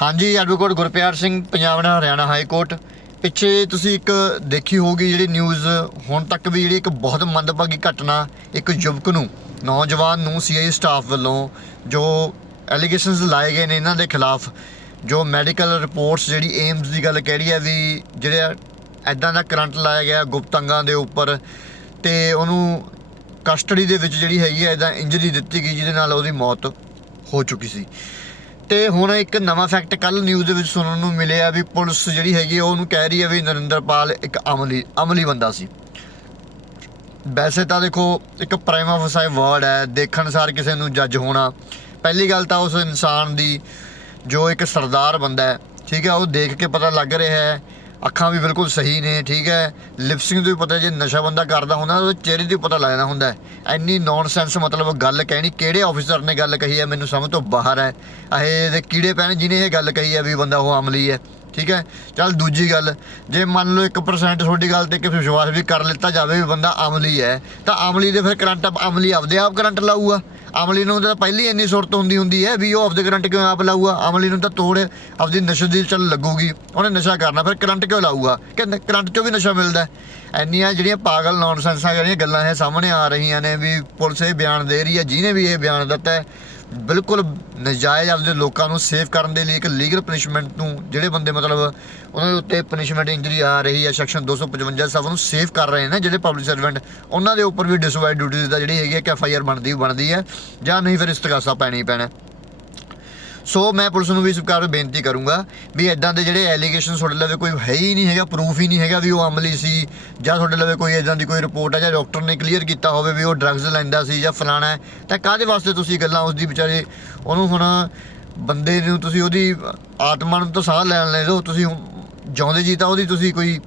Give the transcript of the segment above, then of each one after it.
ਹਾਂਜੀ ਐਡਵੋਕੇਟ ਗੁਰਪਿਆਰ ਸਿੰਘ, ਪੰਜਾਬ ਨਾਲ Haryana high court. ਪਿੱਛੇ ਤੁਸੀਂ ਇੱਕ ਦੇਖੀ ਹੋਊਗੀ ਜਿਹੜੀ ਨਿਊਜ਼ ਹੁਣ ਤੱਕ ਵੀ ਜਿਹੜੀ ਇੱਕ ਬਹੁਤ ਮੰਦਭਾਗੀ ਘਟਨਾ ਇੱਕ ਯੁਵਕ ਨੂੰ, ਨੌਜਵਾਨ ਨੂੰ ਸੀਆਈ ਸਟਾਫ ਵੱਲੋਂ ਜੋ ਐਲੀਗੇਸ਼ਨਸ ਲਾਏ ਗਏ ਨੇ ਇਹਨਾਂ ਦੇ ਖਿਲਾਫ, ਜੋ ਮੈਡੀਕਲ ਰਿਪੋਰਟਸ ਜਿਹੜੀ ਏਮਸ ਦੀ ਗੱਲ ਕਹਿ ਰਹੀ ਹੈ ਵੀ ਜਿਹੜੇ ਐਦਾਂ ਦਾ ਕਰੰਟ ਲਾਇਆ ਗਿਆ ਗੁਪਤ ਅੰਗਾਂ ਦੇ ਉੱਪਰ ਤੇ ਉਹਨੂੰ ਕਸਟਡੀ ਦੇ ਵਿੱਚ ਜਿਹੜੀ ਹੈਗੀ ਹੈ ਐਦਾਂ ਇੰਜਰੀ ਦਿੱਤੀ ਗਈ ਜਿਹਦੇ ਨਾਲ ਉਹਦੀ ਮੌਤ ਹੋ ਚੁੱਕੀ ਸੀ। ਤੇ ਹੁਣ ਇੱਕ ਨਵਾਂ ਫੈਕਟ ਕੱਲ ਨਿਊਜ਼ ਦੇ ਵਿੱਚ ਸੁਣਨ ਨੂੰ ਮਿਲਿਆ ਵੀ ਪੁਲਿਸ ਜਿਹੜੀ ਹੈਗੀ ਆ, ਉਹਨੂੰ ਕਹਿ ਰਹੀ ਹੈ ਵੀ ਨਰਿੰਦਰਪਾਲ ਇੱਕ ਅਮਲੀ ਅਮਲੀ ਬੰਦਾ ਸੀ। ਵੈਸੇ ਤਾਂ ਦੇਖੋ ਇੱਕ ਪ੍ਰਾਈਮਾ ਫਸਾਈ ਵਰਡ ਹੈ ਦੇਖਣ ਸਾਰ ਕਿਸੇ ਨੂੰ ਜੱਜ ਹੋਣਾ। ਪਹਿਲੀ ਗੱਲ ਤਾਂ ਉਸ ਇਨਸਾਨ ਦੀ ਜੋ ਇੱਕ ਸਰਦਾਰ ਬੰਦਾ ਹੈ ਠੀਕ ਹੈ ਉਹ ਦੇਖ ਕੇ ਪਤਾ ਲੱਗ ਰਿਹਾ ਹੈ ਅੱਖਾਂ ਵੀ ਬਿਲਕੁਲ ਸਹੀ ਨੇ, ਠੀਕ ਹੈ। ਲਿਪਸਿੰਗ ਤੋਂ ਵੀ ਪਤਾ ਜੇ ਨਸ਼ਾ ਬੰਦਾ ਕਰਦਾ ਹੁੰਦਾ, ਉਹਦੇ ਚਿਹਰੇ ਤੋਂ ਪਤਾ ਲੱਗ ਹੁੰਦਾ। ਹੈ। ਇੰਨੀ ਨੌਨਸੈਂਸ ਮਤਲਬ ਗੱਲ ਕਹਿਣੀ, ਕਿਹੜੇ ਆਫੀਸਰ ਨੇ ਗੱਲ ਕਹੀ ਹੈ, ਮੈਨੂੰ ਸਮਝ ਤੋਂ ਬਾਹਰ ਹੈ। ਇਹ ਦੇ ਕੀੜੇ ਪੈਣ ਜਿਹਨੇ ਇਹ ਗੱਲ ਕਹੀ ਹੈ ਵੀ ਬੰਦਾ ਉਹ ਅਮਲੀ ਹੈ, ਠੀਕ ਹੈ। ਚੱਲ ਦੂਜੀ ਗੱਲ, ਜੇ ਮੰਨ ਲਓ 1% ਤੁਹਾਡੀ ਗੱਲ ਤੇ ਕਿ ਵਿਸ਼ਵਾਸ ਵੀ ਕਰ ਲਿੱਤਾ ਜਾਵੇ ਵੀ ਬੰਦਾ ਅਮਲੀ ਹੈ, ਤਾਂ ਅਮਲੀ ਦੇ ਫਿਰ ਕਰੰਟ ਅਮਲੀ ਆਪਦੇ ਆਪ ਕਰੰਟ ਲਾਊਗਾ। ਅਮਲੀ ਨੂੰ ਤਾਂ ਪਹਿਲੀ ਇੰਨੀ ਸੁਰਤ ਹੁੰਦੀ ਹੁੰਦੀ ਹੈ ਵੀ ਉਹ ਆਪਦੇ ਕਰੰਟ ਕਿਉਂ ਆਪ ਲਾਊਗਾ? ਅਮਲੀ ਨੂੰ ਤਾਂ ਤੋੜ ਆਪਦੀ ਨਸ਼ੇ ਦੀ ਚੱਲ ਲੱਗੂਗੀ। ਉਹਨੇ ਨਸ਼ਾ ਕਰਨਾ, ਫਿਰ ਕਰੰਟ ਕਿਉਂ ਲਾਊਗਾ? ਕਿ ਕਰੰਟ ਚੋਂ ਵੀ ਨਸ਼ਾ ਮਿਲਦਾ ਇੰਨੀਆਂ ਜਿਹੜੀਆਂ ਪਾਗਲ ਨੌਨਸੈਂਸਾਂ ਜਿਹੜੀਆਂ ਗੱਲਾਂ ਇਹ ਸਾਹਮਣੇ ਆ ਰਹੀਆਂ ਨੇ ਵੀ ਪੁਲਿਸ ਇਹ ਬਿਆਨ ਦੇ ਰਹੀ ਹੈ, ਜਿਹਨੇ ਵੀ ਇਹ ਬਿਆਨ ਦਿੱਤਾ ਹੈ, ਬਿਲਕੁਲ ਨਜਾਇਜ਼ ਆਪਦੇ ਲੋਕਾਂ ਨੂੰ ਸੇਫ ਕਰਨ ਦੇ ਲਈ ਇੱਕ ਲੀਗਲ ਪਨਿਸ਼ਮੈਂਟ ਨੂੰ ਜਿਹੜੇ ਬੰਦੇ ਮਤਲਬ ਉਹਨਾਂ ਦੇ ਉੱਤੇ ਪਨਿਸ਼ਮੈਂਟ ਇੰਜਰੀ ਆ ਰਹੀ ਹੈ ਸੈਕਸ਼ਨ 255 ਸਭ ਨੂੰ ਸੇਫ ਕਰ ਰਹੇ ਨੇ ਜਿਹੜੇ ਪਬਲਿਕ ਸਰਵੈਂਟ ਉਹਨਾਂ ਦੇ ਉੱਪਰ ਵੀ ਡਿਸਵਾਈਡ ਡਿਊਟੀਜ਼ ਦਾ ਜਿਹੜੀ ਹੈਗੀ ਹੈ ਕਿ ਐਫ ਆਈ ਆਰ ਬਣਦੀ ਬਣਦੀ ਹੈ, ਜਾਂ ਨਹੀਂ ਫਿਰ ਇਸਤਗਾਸਾ ਪੈਣੀ ਪੈਣਾ ਸੋ ਮੈਂ ਪੁਲਿਸ ਨੂੰ ਵੀ ਇਸ ਪ੍ਰਕਾਰ ਬੇਨਤੀ ਕਰੂੰਗਾ ਵੀ ਇਦਾਂ ਦੇ ਜਿਹੜੇ ਐਲੀਗੇਸ਼ਨ ਤੁਹਾਡੇ ਲਵੇ ਕੋਈ ਹੈ ਹੀ ਨਹੀਂ ਹੈਗਾ ਪ੍ਰੂਫ ਹੀ ਨਹੀਂ ਹੈਗਾ ਵੀ ਉਹ ਅਮਲੀ ਸੀ ਜਾਂ ਤੁਹਾਡੇ ਲਵੇ ਕੋਈ ਇਦਾਂ ਦੀ ਕੋਈ ਰਿਪੋਰਟ ਹੈ ਜਾਂ ਡਾਕਟਰ ਨੇ ਕਲੀਅਰ ਕੀਤਾ ਹੋਵੇ ਵੀ ਉਹ ਡਰੱਗਸ ਲੈਂਦਾ ਸੀ ਜਾਂ ਫਲਾਣਾ ਤਾਂ ਕਾਹਦੇ ਵਾਸਤੇ ਤੁਸੀਂ ਗੱਲਾਂ ਉਸ ਦੀ ਵਿਚਾਰੇ ਉਹਨੂੰ ਹੁਣ ਬੰਦੇ ਨੂੰ ਤੁਸੀਂ ਉਹਦੀ ਆਤਮਾ ਨੂੰ ਤਾਂ ਸਾਹ ਲੈਣ ਲੈ ਦਿਓ ਤੁਸੀਂ ਜਿਉਂਦੇ ਜੀ ਤਾਂ ਉਹਦੀ ਤੁਸੀਂ ਕੋਈ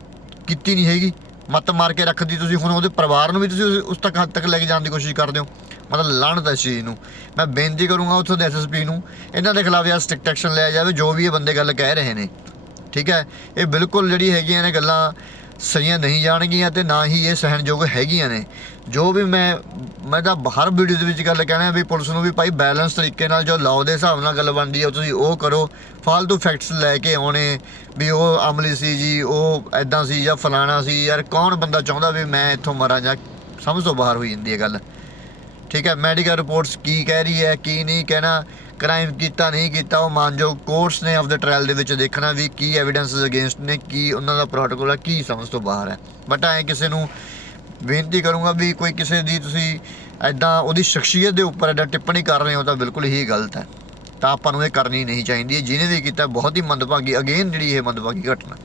ਕੀਤੀ ਨਹੀਂ ਹੈਗੀ। ਮੱਤ ਮਾਰ ਕੇ ਰੱਖਦੀ ਤੁਸੀਂ, ਹੁਣ ਉਹਦੇ ਪਰਿਵਾਰ ਨੂੰ ਵੀ ਤੁਸੀਂ ਉਸ- ਤੱਕ ਹੱਦ ਤੱਕ ਲੈ ਕੇ ਜਾਣ ਦੀ ਕੋਸ਼ਿਸ਼ ਕਰਦੇ ਹੋ। ਮਤਲਬ ਲਾਹਣਤ ਹੈ ਚੀਜ਼ ਨੂੰ। ਮੈਂ ਬੇਨਤੀ ਕਰੂੰਗਾ ਉੱਥੋਂ ਦੇ ਐਸਐਸਪੀ ਨੂੰ, ਇਹਨਾਂ ਦੇ ਖਿਲਾਫ ਯਾਰ ਸਟ੍ਰਿਕਟ ਐਕਸ਼ਨ ਲਿਆ ਜਾਵੇ, ਜੋ ਵੀ ਇਹ ਬੰਦੇ ਗੱਲ ਕਹਿ ਰਹੇ ਨੇ। ਠੀਕ ਹੈ? ਇਹ ਬਿਲਕੁਲ ਜਿਹੜੀ ਹੈਗੀਆਂ ਨੇ ਗੱਲਾਂ ਸਹੀਆਂ ਨਹੀਂ ਜਾਣਗੀਆਂ ਤੇ ਨਾ ਹੀ ਇਹ ਸਹਿਣਯੋਗ ਹੈਗੀਆਂ ਨੇ। ਜੋ ਵੀ ਮੈਂ ਮੈਂ ਤਾਂ ਹਰ ਵੀਡੀਓ ਦੇ ਵਿੱਚ ਗੱਲ ਕਹਿਣਾ ਵੀ ਪੁਲਿਸ ਨੂੰ ਵੀ ਭਾਈ ਬੈਲੈਂਸ ਤਰੀਕੇ ਨਾਲ ਜੋ ਲਾਓ ਦੇ ਹਿਸਾਬ ਨਾਲ ਗੱਲ ਬਣਦੀ ਹੈ ਤੁਸੀਂ ਉਹ ਕਰੋ। ਫालतू ਫੈਕਟਸ ਲੈ ਕੇ ਆਉਣੇ ਵੀ ਉਹ ਅਮਲੀ ਸੀ ਜੀ, ਉਹ ਐਦਾਂ ਸੀ ਜਾਂ ਫਲਾਣਾ ਸੀ, ਯਾਰ ਕੌਣ ਬੰਦਾ ਚਾਹੁੰਦਾ ਵੀ ਮੈਂ ਇੱਥੋਂ ਮਰਾਂ ਜਾਂ ਸਮਝ ਤੋਂ ਬਾਹਰ ਹੋਈ ਜਾਂਦੀ ਹੈ ਗੱਲ। ਠੀਕ ਹੈ? ਮੈਡੀਕਲ ਰਿਪੋਰਟਸ ਕੀ ਕਹਿ ਰਹੀ ਹੈ, ਕੀ ਨਹੀਂ ਕਹਿਣਾ। ਕ੍ਰਾਈਮ ਕੀਤਾ, ਨਹੀਂ ਕੀਤਾ, ਉਹ ਮਾਨਯੋਗ ਕੋਰਟਸ ਨੇ ਆਫ ਦਾ ਟ੍ਰਾਇਲ ਦੇ ਵਿੱਚ ਦੇਖਣਾ ਵੀ ਕੀ ਐਵੀਡੈਂਸਸ ਅਗੇਂਸਟ ਨੇ, ਕੀ ਉਹਨਾਂ ਦਾ ਪ੍ਰੋਟੋਕੋਲ ਹੈ ਕੀ ਸਮਝ ਤੋਂ ਬਾਹਰ ਹੈ। ਬਟ ਐ ਕਿਸੇ ਨੂੰ ਬੇਨਤੀ ਕਰੂੰਗਾ ਵੀ ਕੋਈ ਕਿਸੇ ਦੀ ਤੁਸੀਂ ਐਦਾਂ ਉਹਦੀ ਸ਼ਖਸੀਅਤ ਦੇ ਉੱਪਰ ਐਦਾਂ ਟਿੱਪਣੀ ਕਰ ਰਹੇ ਹੋ ਤਾਂ ਬਿਲਕੁਲ ਹੀ ਗਲਤ ਹੈ। ਤਾਂ ਆਪਾਂ ਨੂੰ ਇਹ ਕਰਨੀ ਨਹੀਂ ਚਾਹੀਦੀ, ਜਿਹਨੇ ਵੀ ਕੀਤਾ, ਬਹੁਤ ਹੀ ਮੰਦਭਾਗੀ ਅਗੇਨ ਜਿਹੜੀ ਇਹ ਮੰਦਭਾਗੀ ਘਟਨਾ।